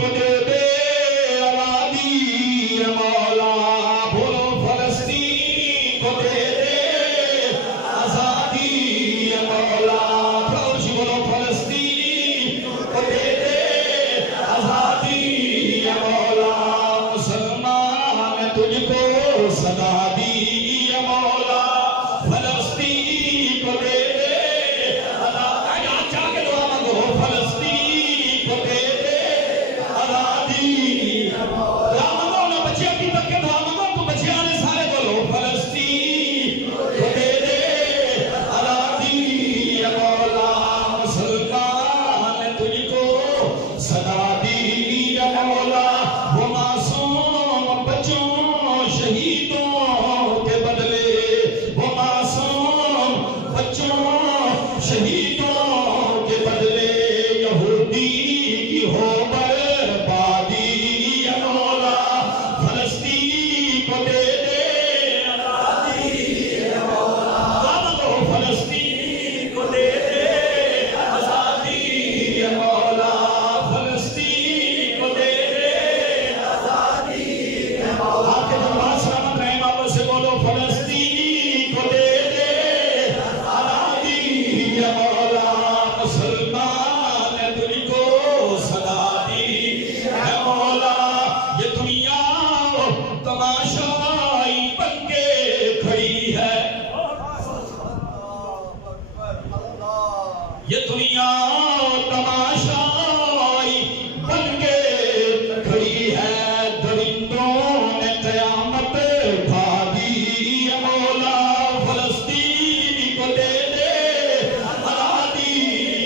کو دے دے آزادی اے مولا بولو فلسطین کو دے دے آزادی اے مولا پروشی بولو فلسطین کو دے دے آزادی اے مولا مسلمان نے تجھ کو صدا دی اے مولا فلسطین کو دے دے آزادی دعا مانگو فلسطین کو دے دے آزادی دعا مانگو نہ بچیاں کی تک کے دعا مانگو تو بچیاں نے سارے بولو فلسطین کو دے دے آزادی اے مولا مسلمان نے تجھ کو صدا دی اے مولا وہ معصوم بچوں شہیدوں کے بدلے وہ معصوم بچوں شہیدوں کے بدلے یہودی کی ہو بربادی اے مولا فلسطین کو دے دے آزادی اے مولا مانگو فلسطین کو دے دے آزادی اے مولا فلسطین کو دے دے آزادی اے مولا آپ کے دربار سلامت رہے واپس سے بولو فلسطین کو دے دے آزادی اے مولا مسلمان نے تجھ کو صدا دی اے مولا یہ دنیا تماشائی بن کے کھڑی ہے یہ دنیا تماشائی بن کے کھڑی ہے درندوں نے قیامت اٹھا دی اے مولا فلسطین کو دے دے آزادی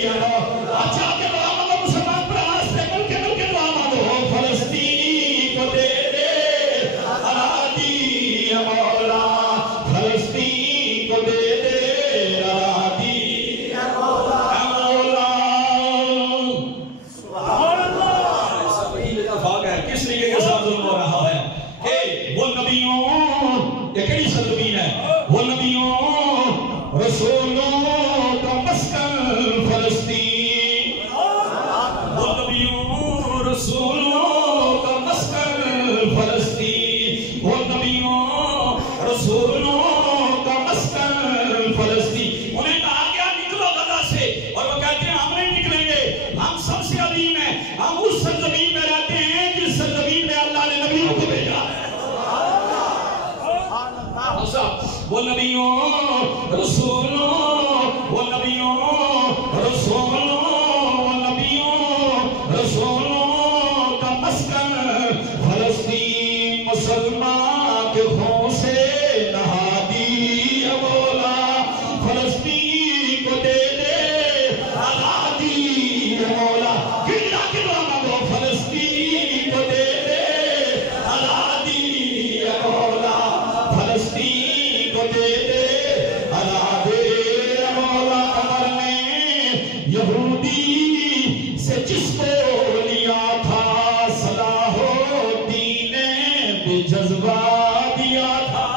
اے مولا اچھا کے دعا مانگو مسلمان پراس سے مل کے دعا مانگو فلسطین کو دے دے آزادی اے مولا فلسطین کو دے دے آزادی اے مولا سبحان اللہ سبحان اتفاق ہے کس طریقے کے ساتھ ظلم ہو رہا ہے وہ نبیوں یہ کئی سرزمین ہے وہ نبیوں رسولوں کا مسکن فلسطین وہ نبیوں رسولوں کا مسکن فلسطین وہ نبیوں رسولوں کا مسکن فلسطین انہیں کہا گیا نکلو غزہ سے اور وہ کہتے ہیں ہم نہیں نکلیں گے ہم سب سے عظیم ہیں ہم اس سرزمین میں رہتے ہیں جس سرزمین میں اللہ نے نبیوں کو بھیجا ہے وہ نبیوں رسولوں وہ نبیوں رسولوں وہ نبیوں رسولوں کا مسکن فلسطین مسلمان کے خون سے نہا دی اے مولا فلسطین کو دے دے آزادی اے مولا گرا کے دعا مانگو فلسطین کو دے دے آزادی اے مولا فلسطین کو دے دے آزادی اے مولا عمر نے یہودی سے جس کو لیا تھا صلاح الدین نے بھی جذبہ دیا تھا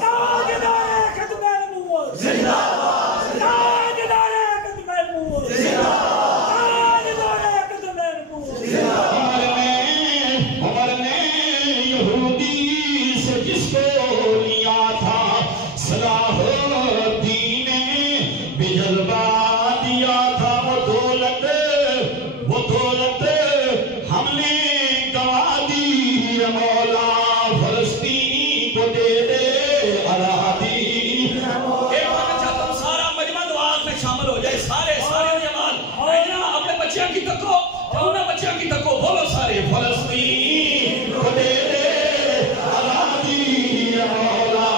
تاجدار ختم نبوت زندہ باد تاجدار ختم نبوت زندہ باد تاجدار ختم نبوت زندہ عمر نے یہودی سے جس کو لیا تھا صلاح الدین نے بھی جذبہ دیا تھا وہ دولت ہم نے گوا دی اے مولا فلسطین کو دے دے آزادی ایک بار چاہتا ہوں سارا مجمع دعا میں شامل ہو جائے سارے جماعت اپنے بچیاں کی تکو انہیں بچیاں کی تکو بولو سارے فلسطین کو دے دے آزادی اے مولا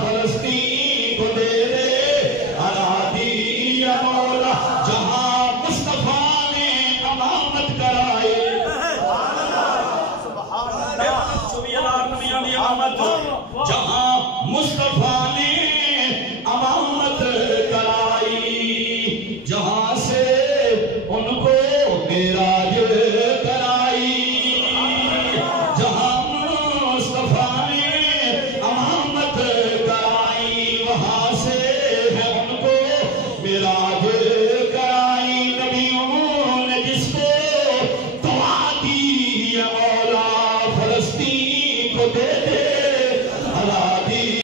فلسطین کو دے دے آزادی اے مولا جہاں مصطفیٰ نے امامت کرائے جہاں مصطفیٰ نے امامت کرائی جہاں سے ان کو معراج کرائی جہاں مصطفیٰ نے امامت کرائی وہاں سے ہے ان کو معراج کرائی نبیوں نے جس کو دعا دی کو دے دے